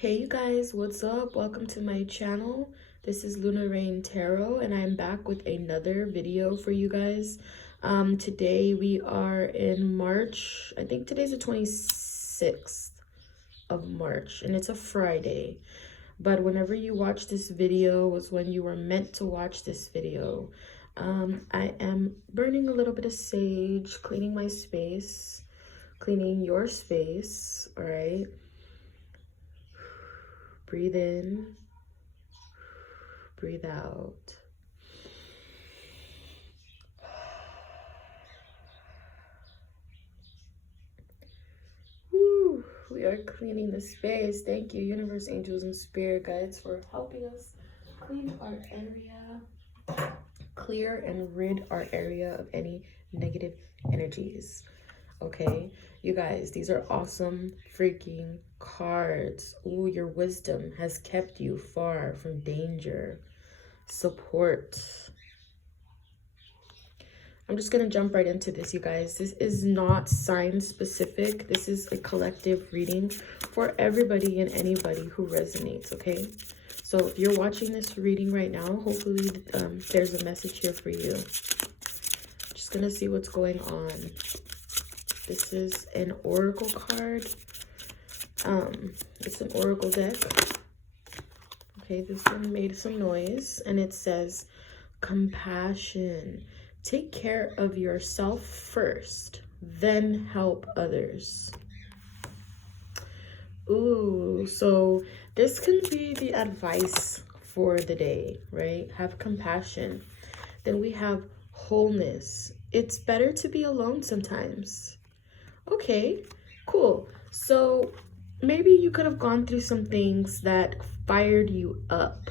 Hey you guys, what's up? Welcome to my channel. This is Luna Rain Tarot and I'm back with another video for you guys. Today we are in March. I think today's the 26th of March and it's a Friday. But whenever you watch this video was when you were meant to watch this video. I am burning a little bit of sage, cleaning my space, cleaning your space, all right? Breathe in, breathe out. Woo, we are cleaning the space. Thank you, universe, angels, and spirit guides for helping us clean our area, clear and rid our area of any negative energies. Okay, you guys, these are awesome freaking cards. Ooh, your wisdom has kept you far from danger. Support. I'm just gonna jump right into this, you guys. This is not sign specific. This is a collective reading for everybody and anybody who resonates, okay? So if you're watching this reading right now, hopefully there's a message here for you. Just gonna see what's going on. This is an oracle card. It's an oracle deck. Okay, this one made some noise and it says compassion. Take care of yourself first, then help others. Ooh, so this can be the advice for the day, right? Have compassion. Then we have wholeness. It's better to be alone sometimes. Okay, cool. So maybe you could have gone through some things that fired you up,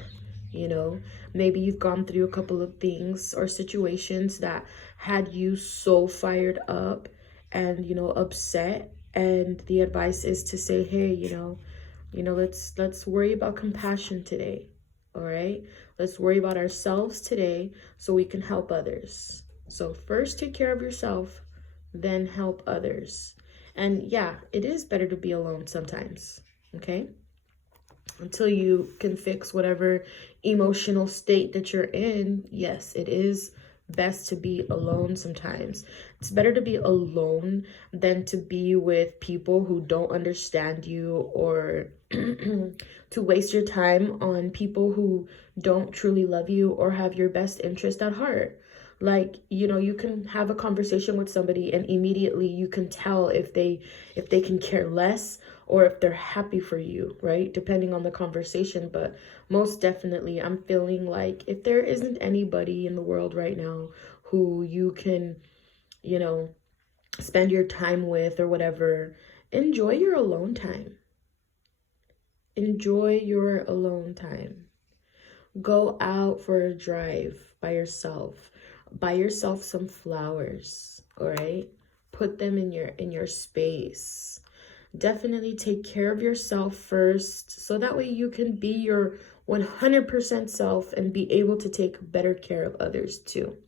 you know? Maybe you've gone through a couple of things or situations that had you so fired up and, you know, upset. And the advice is to say, hey, let's worry about compassion today. All right, let's worry about ourselves today so we can help others. So first take care of yourself, then help others. And yeah, it is better to be alone sometimes, okay? Until you can fix whatever emotional state that you're in, yes, it is best to be alone sometimes. It's better to be alone than to be with people who don't understand you, or to waste your time on people who don't truly love you or have your best interest at heart. Like, you know, you can have a conversation with somebody and immediately you can tell if they can care less or if they're happy for you, right? Depending on the conversation. But most definitely, I'm feeling like if there isn't anybody in the world right now who you can, you know, spend your time with or whatever, enjoy your alone time. Enjoy your alone time. Go out for a drive by yourself. Buy yourself some flowers, all right? Put them in your space. Definitely take care of yourself first so that way you can be your 100% self and be able to take better care of others too.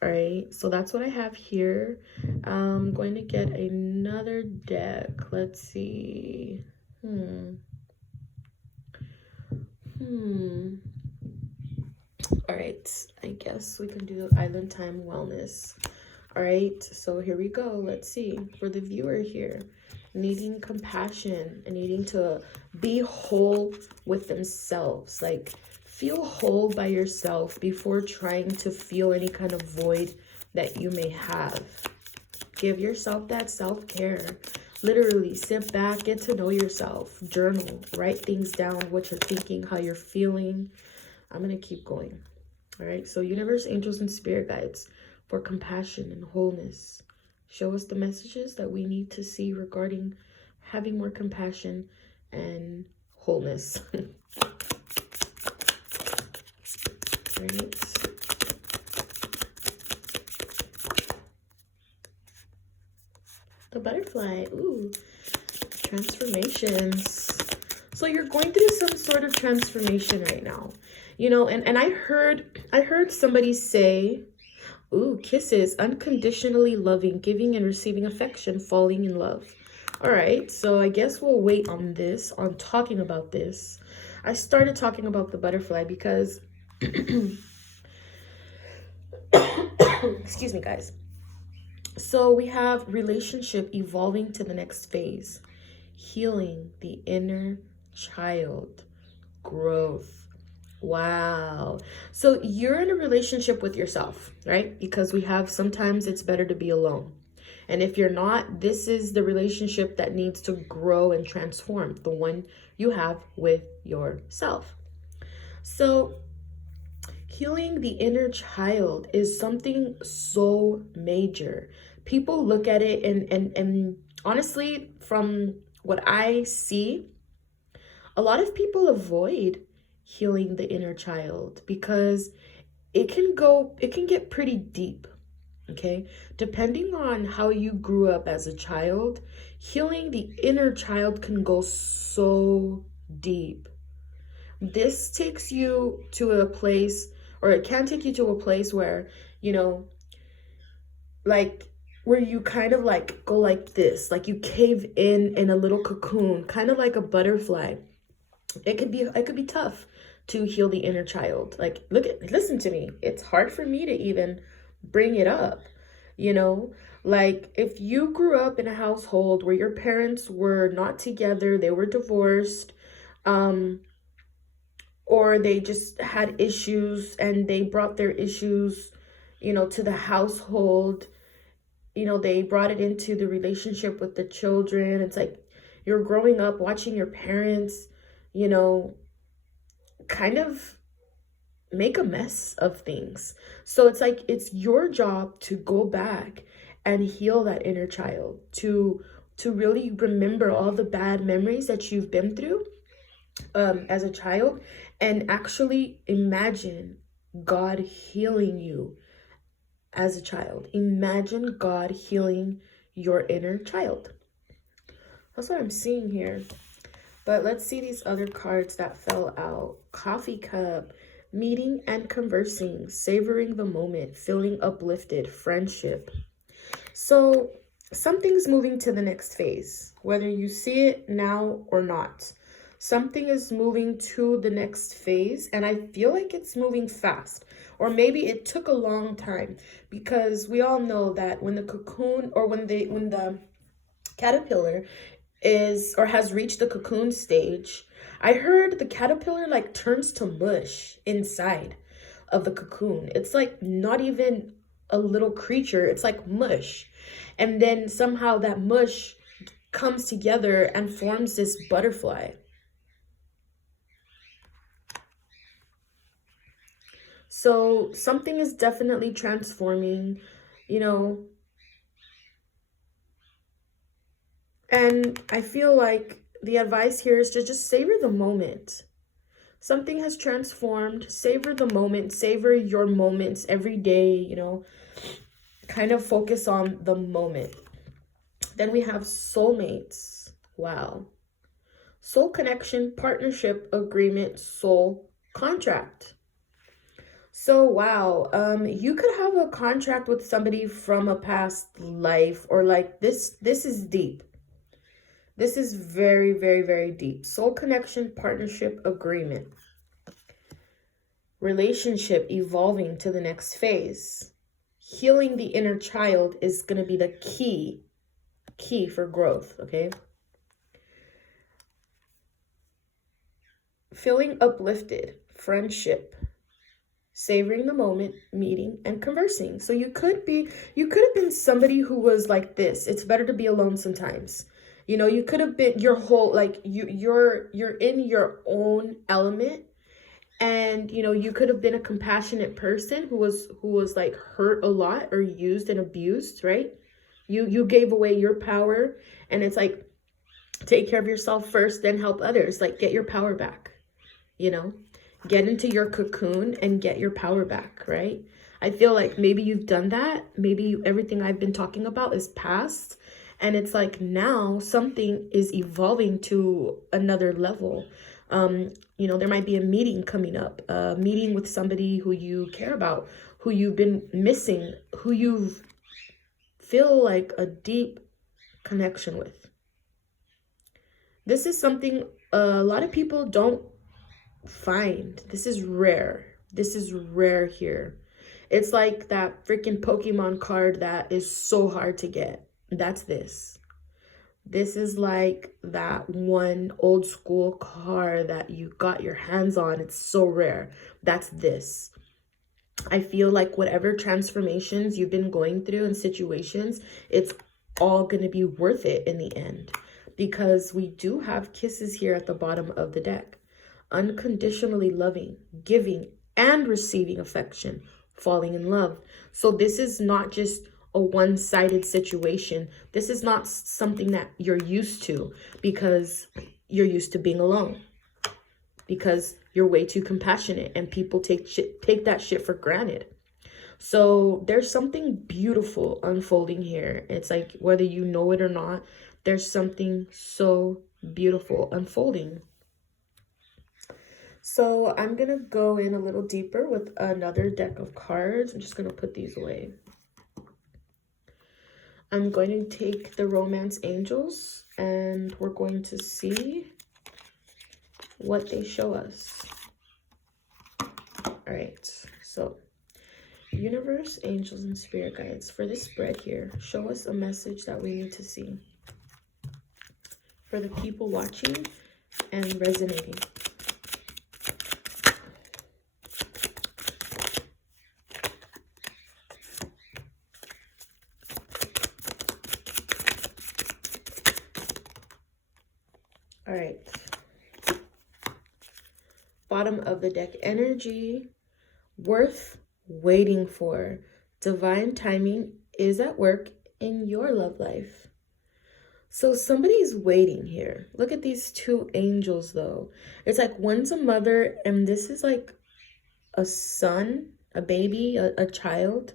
All right, so that's what I have here. I'm going to get another deck. Let's see. All right, I guess we can do Island Time Wellness. All right, so here we go. Let's see. For the viewer here, needing compassion and needing to be whole with themselves. Like, feel whole by yourself before trying to feel any kind of void that you may have. Give yourself that self-care. Literally, sit back, get to know yourself. Journal, write things down, what you're thinking, how you're feeling. I'm going to keep going. All right, so universe, angels, and spirit guides for compassion and wholeness. Show us the messages that we need to see regarding having more compassion and wholeness. Right. The butterfly. Ooh, transformations. So you're going through some sort of transformation right now, you know, and I heard somebody say, ooh, kisses, unconditionally loving, giving and receiving affection, falling in love. All right, so I guess we'll wait on this, on talking about this. I started talking about the butterfly because, excuse me, guys. So we have relationship evolving to the next phase, healing the inner child, growth. Wow. So you're in a relationship with yourself, right? Because we have sometimes it's better to be alone. And if you're not, this is the relationship that needs to grow and transform, the one you have with yourself. So healing the inner child is something so major. People look at it and honestly, from what I see, a lot of people avoid healing the inner child because it can get pretty deep. Okay, depending on how you grew up as a child, healing the inner child can go so deep. This takes you to a place, or it can take you to a place where, you know, like where you kind of like go like this, like you cave in a little cocoon, kind of like a butterfly. It could be tough to heal the inner child. Like listen to me. It's hard for me to even bring it up, you know? Like if you grew up in a household where your parents were not together, they were divorced, um or they just had issues and they brought their issues, to the household, they brought it into the relationship with the children. It's like you're growing up watching your parents, you know, kind of make a mess of things. So it's like it's your job to go back and heal that inner child, to really remember all the bad memories that you've been through as a child, and actually imagine God healing you as a child. Imagine God healing your inner child. That's what I'm seeing here. But let's see these other cards that fell out. Coffee cup, meeting and conversing, savoring the moment, feeling uplifted, friendship. So something's moving to the next phase, whether you see it now or not. Something is moving to the next phase, and I feel like it's moving fast. Or maybe it took a long time, because we all know that when the cocoon, or when the caterpillar is or has reached the cocoon stage, I heard the caterpillar like turns to mush inside of the cocoon. It's like not even a little creature, it's like mush. And then somehow that mush comes together and forms this butterfly. So something is definitely transforming, you know, and I feel like the advice here is to just savor the moment. Something has transformed. Savor the moment. Savor your moments every day, kind of focus on the moment. Then we have soulmates. Wow. Soul connection, partnership, agreement, soul contract. So, wow, you could have a contract with somebody from a past life, or like this is deep. This is very, very, very deep. Soul connection, partnership, agreement. Relationship evolving to the next phase. Healing the inner child is going to be the key for growth, okay? Feeling uplifted, friendship, savoring the moment, meeting and conversing. So you could have been somebody who was like this. It's better to be alone sometimes. You could have been your whole, like you're in your own element, and you could have been a compassionate person who was like hurt a lot or used and abused, right? You gave away your power, and it's like, take care of yourself first, then help others. Like, get your power back, get into your cocoon and get your power back, right? I feel like maybe you've done that. Maybe everything I've been talking about is past, and it's like now something is evolving to another level. There might be a meeting coming up, a meeting with somebody who you care about, who you've been missing, who you feel like a deep connection with. This is something a lot of people don't find. This is rare. This is rare here. It's like that freaking Pokemon card that is so hard to get. That's this. This is like that one old school card that you got your hands on. It's so rare. That's this. I feel like whatever transformations you've been going through and situations, it's all going to be worth it in the end. Because we do have kisses here at the bottom of the deck. Unconditionally loving, giving, and receiving affection, falling in love. So this is not just a one-sided situation. This is not something that you're used to because you're used to being alone. Because you're way too compassionate and people take that shit for granted. So there's something beautiful unfolding here. It's like whether you know it or not, there's something so beautiful unfolding. So I'm going to go in a little deeper with another deck of cards. I'm just going to put these away. I'm going to take the Romance Angels and we're going to see what they show us. All right, so universe, angels, and spirit guides for this spread here, show us a message that we need to see for the people watching and resonating. All right. Bottom of the deck, energy worth waiting for. Divine timing is at work in your love life. So somebody's waiting here. Look at these two angels though. It's like one's a mother and this is like a son, a baby, a child.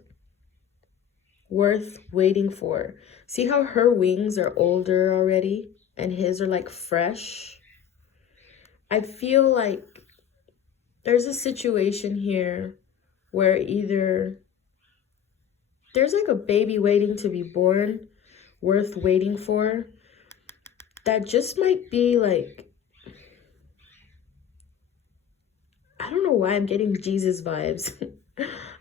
Worth waiting for. See how her wings are older already and his are like fresh? I feel like there's a situation here where either there's like a baby waiting to be born, worth waiting for, that just might be like, I don't know why I'm getting Jesus vibes.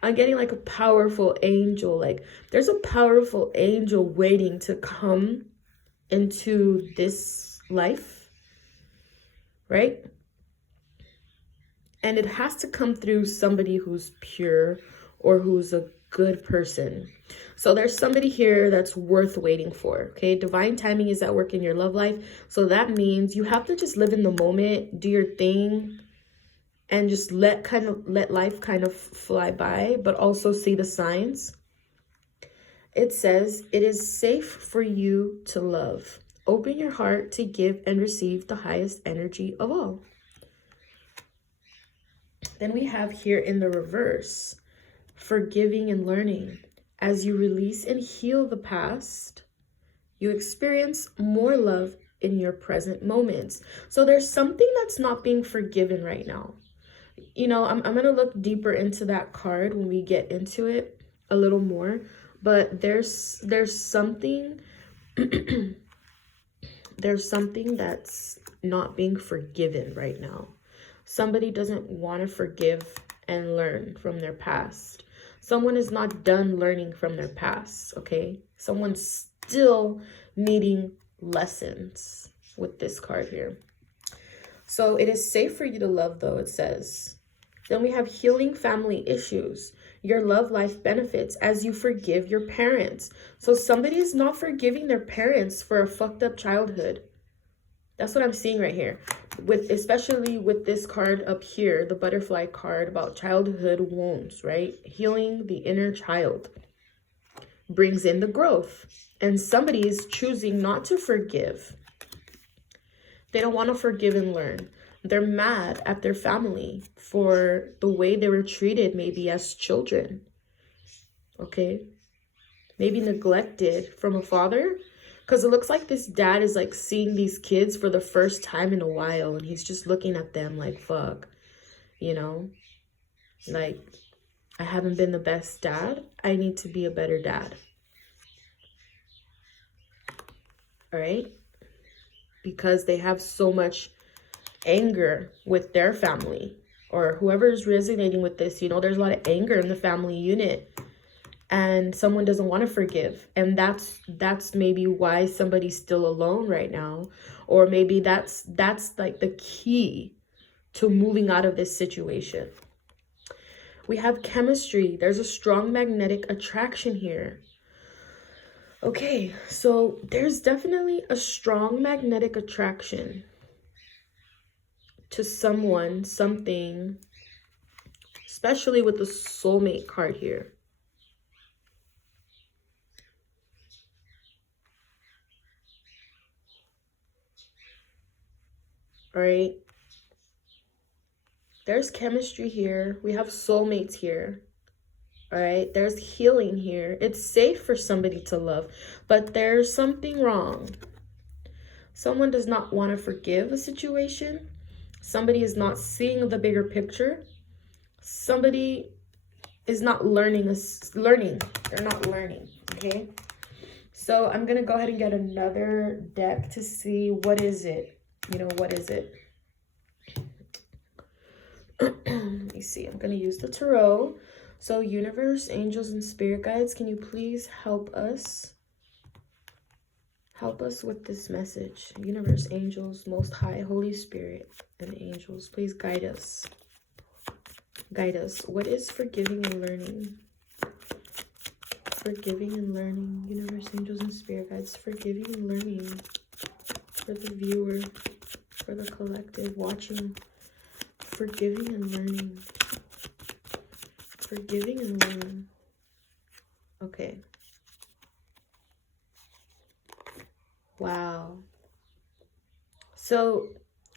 I'm getting like a powerful angel. Like there's a powerful angel waiting to come into this life, right? And it has to come through somebody who's pure or who's a good person. So there's somebody here that's worth waiting for, okay? Divine timing is at work in your love life. So that means you have to just live in the moment, do your thing, and just let life kind of fly by, but also see the signs. It says, it is safe for you to love. Open your heart to give and receive the highest energy of all. Then we have here in the reverse, forgiving and learning. As you release and heal the past, you experience more love in your present moments. So there's something that's not being forgiven right now. You know, I'm going to look deeper into that card when we get into it a little more. But there's something, there's something that's not being forgiven right now. Somebody doesn't want to forgive and learn from their past. Someone is not done learning from their past, okay? Someone's still needing lessons with this card here. So it is safe for you to love, though, it says. Then we have healing family issues. Your love life benefits as you forgive your parents. So somebody is not forgiving their parents for a fucked up childhood. That's what I'm seeing right here. Especially with this card up here, the butterfly card about childhood wounds, right? Healing the inner child brings in the growth. And somebody is choosing not to forgive. They don't want to forgive and learn. They're mad at their family for the way they were treated maybe as children. Okay? Maybe neglected from a father. Because it looks like this dad is like seeing these kids for the first time in a while. And he's just looking at them like, fuck. You know? Like, I haven't been the best dad. I need to be a better dad. All right? because they have so much anger with their family, or whoever is resonating with this, you know, there's a lot of anger in the family unit and someone doesn't want to forgive. And that's maybe why somebody's still alone right now. Or maybe that's like the key to moving out of this situation. We have chemistry. There's a strong magnetic attraction here. Okay, so there's definitely a strong magnetic attraction to someone, something, especially with the soulmate card here. All right. There's chemistry here. We have soulmates here. All right. There's healing here. It's safe for somebody to love, but there's something wrong. Someone does not want to forgive a situation. Somebody is not seeing the bigger picture. Somebody is not learning. They're not learning. Okay. So I'm going to go ahead and get another deck to see what is it. You know, what is it? Let me see. I'm going to use the tarot. So universe, angels, and spirit guides, can you please help us? Help us with this message. Universe, angels, most high, Holy Spirit, and angels, please guide us. Guide us. What is forgiving and learning? Forgiving and learning. Universe, angels, and spirit guides. Forgiving and learning. For the viewer, for the collective watching. Forgiving and learning. Forgiving and learning. Okay. Wow. So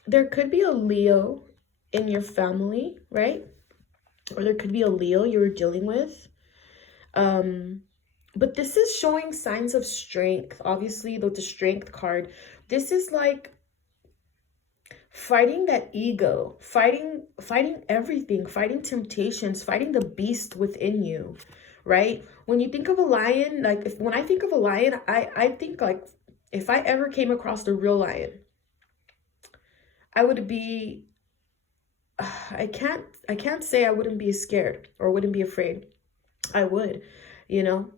there could be a Leo in your family, right? Or there could be a Leo you're dealing with. But this is showing signs of strength. Obviously, the strength card. This is like fighting that ego, fighting everything, fighting temptations, fighting the beast within you, right? When you think of a lion, like when I think of a lion, I think like if I ever came across the real lion, I would be, I can't say I wouldn't be scared or wouldn't be afraid. I would, you know,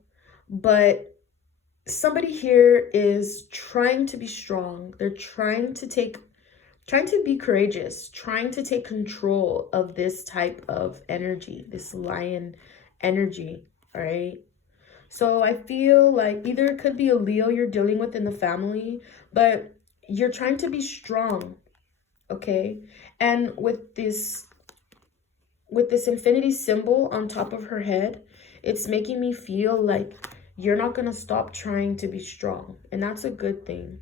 but somebody here is trying to be strong. They're trying to be courageous, trying to take control of this type of energy, this lion energy, all right? So I feel like either it could be a Leo you're dealing with in the family, but you're trying to be strong, okay? And with this infinity symbol on top of her head, it's making me feel like you're not going to stop trying to be strong. And that's a good thing.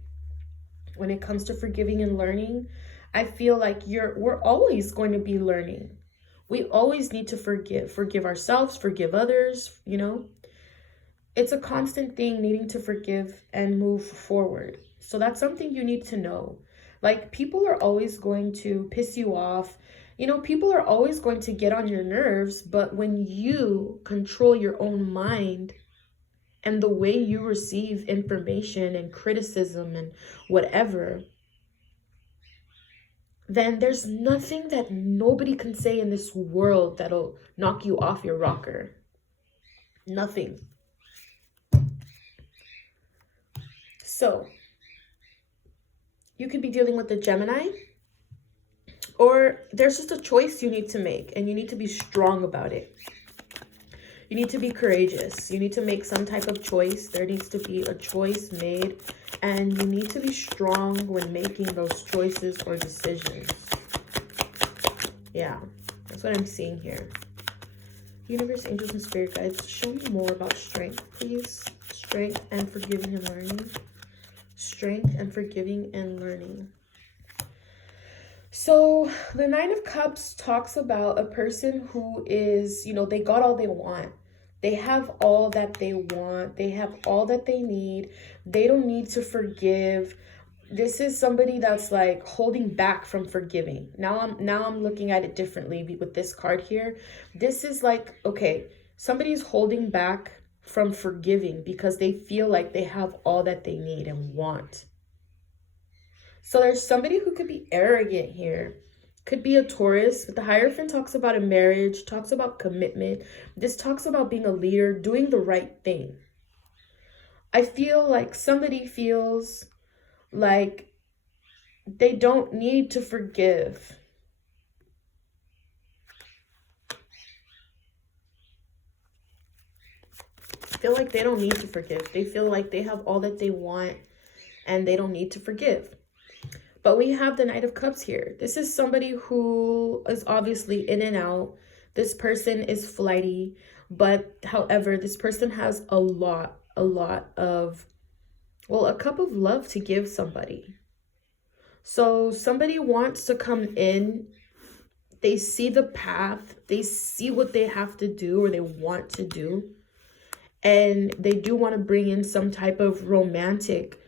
When it comes to forgiving and learning, I feel like we're always going to be learning. We always need to forgive ourselves, forgive others, you know. It's a constant thing, needing to forgive and move forward. So that's something you need to know. Like, people are always going to piss you off. You know, people are always going to get on your nerves, but when you control your own mind and the way you receive information and criticism and whatever, then there's nothing that nobody can say in this world that'll knock you off your rocker. Nothing. So, you could be dealing with a Gemini, or there's just a choice you need to make, and you need to be strong about it. You need to be courageous. You need to make some type of choice. There needs to be a choice made, and you need to be strong when making those choices or decisions. Yeah, that's what I'm seeing here. Universe, angels, and spirit guides, show me more about strength, please. Strength and forgiving and learning. Strength and forgiving and learning. So the Nine of Cups talks about a person who is, you know, they got all they want. They have all that they want. They have all that they need. They don't need to forgive. This is somebody that's like holding back from forgiving. Now I'm looking at it differently with this card here. This is like, okay, somebody's holding back from forgiving because they feel like they have all that they need and want. So there's somebody who could be arrogant here. Could be a Taurus, but the Hierophant talks about a marriage, talks about commitment. This talks about being a leader, doing the right thing. I feel like somebody feels like they don't need to forgive. Feel like they don't need to forgive. They feel like they have all that they want and they don't need to forgive. But we have the Knight of Cups here. This is somebody who is obviously in and out. This person is flighty, but however, this person has a lot of, well, a cup of love to give somebody. So somebody wants to come in. They see the path. They see what they have to do or they want to do. And they do want to bring in some type of romantic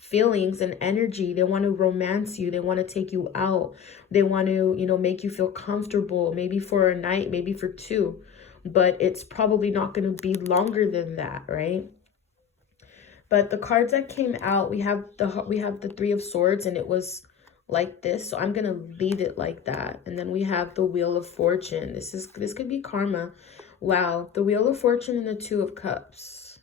feelings and energy. They want to romance you. They want to take you out. They want to, you know, make you feel comfortable, maybe for a night, maybe for two, but it's probably not going to be longer than that, right? But the cards that came out, we have the Three of Swords, and it was like this, so I'm going to leave it like that. And then we have the Wheel of Fortune. This could be karma. Wow, the Wheel of Fortune and the Two of Cups.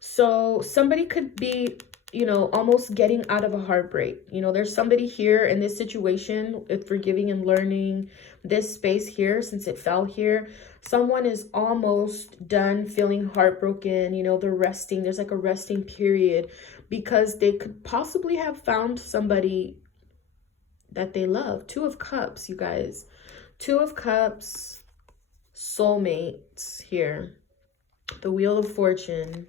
So somebody could be, you know, almost getting out of a heartbreak. You know, there's somebody here in this situation with forgiving and learning, this space here, since it fell here. Someone is almost done feeling heartbroken. You know, they're resting. There's like a resting period because they could possibly have found somebody that they love. Two of Cups, you guys. Two of Cups, soulmates here. The Wheel of Fortune.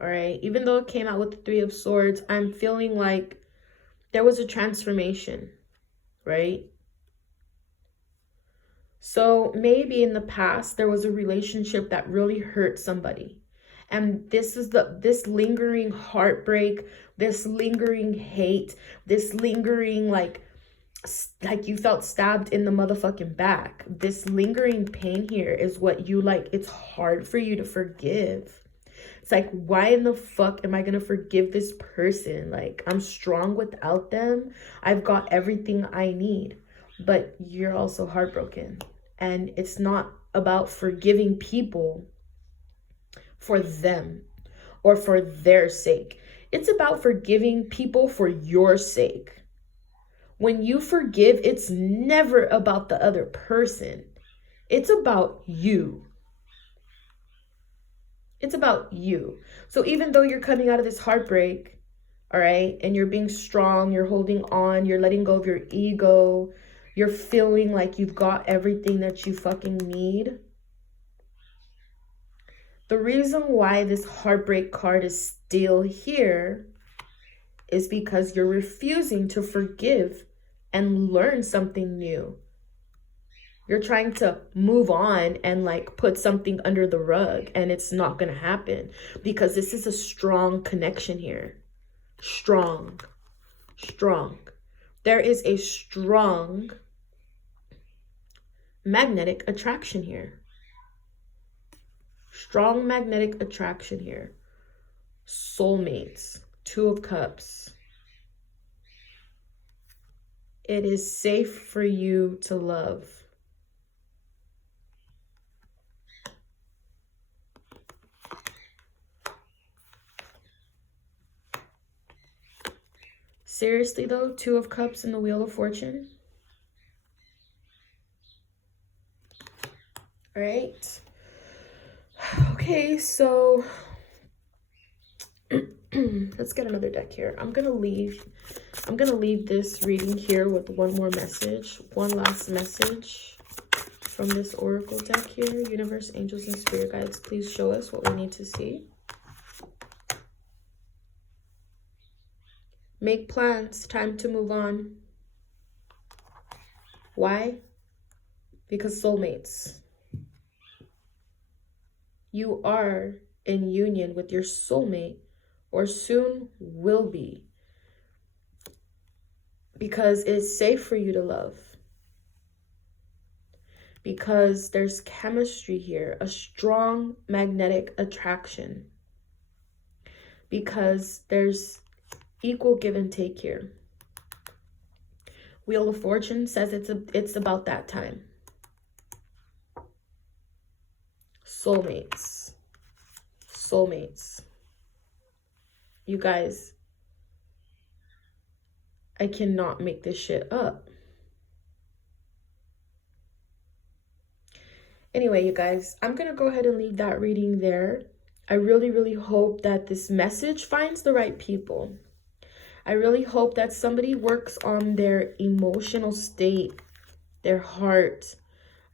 All right. Even though it came out with the Three of Swords, I'm feeling like there was a transformation, right? So maybe in the past, there was a relationship that really hurt somebody. And this is this lingering heartbreak, this lingering hate, this lingering like you felt stabbed in the motherfucking back. This lingering pain here is what you like. It's hard for you to forgive. It's like, why in the fuck am I going to forgive this person? Like, I'm strong without them. I've got everything I need. But you're also heartbroken. And it's not about forgiving people for them or for their sake. It's about forgiving people for your sake. When you forgive, it's never about the other person. It's about you. It's about you. So even though you're coming out of this heartbreak, all right, and you're being strong, you're holding on, you're letting go of your ego, you're feeling like you've got everything that you fucking need. The reason why this heartbreak card is still here is because you're refusing to forgive and learn something new. You're trying to move on and like put something under the rug, and it's not going to happen because this is a strong connection here. Strong. There is a strong magnetic attraction here. Strong magnetic attraction here. Soulmates. Two of Cups. It is safe for you to love. Seriously though, Two of Cups and the Wheel of Fortune. All right. Okay, so let's get another deck here. I'm gonna leave this reading here with one more message, one last message from this oracle deck here. Universe, angels, and spirit guides, please show us what we need to see. Make plans. Time to move on. Why? Because soulmates. You are in union with your soulmate, or soon will be, because it's safe for you to love. because there's chemistry here, a strong magnetic attraction, because there's equal give and take here. Wheel of Fortune says it's about that time. Soulmates. Soulmates. You guys, I cannot make this shit up. Anyway, you guys, I'm going to go ahead and leave that reading there. I really, really hope that this message finds the right people. I really hope that somebody works on their emotional state, their heart.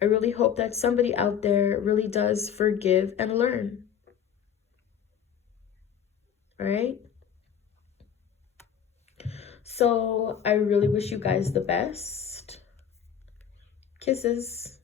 I really hope that somebody out there really does forgive and learn. All right? So I really wish you guys the best. Kisses.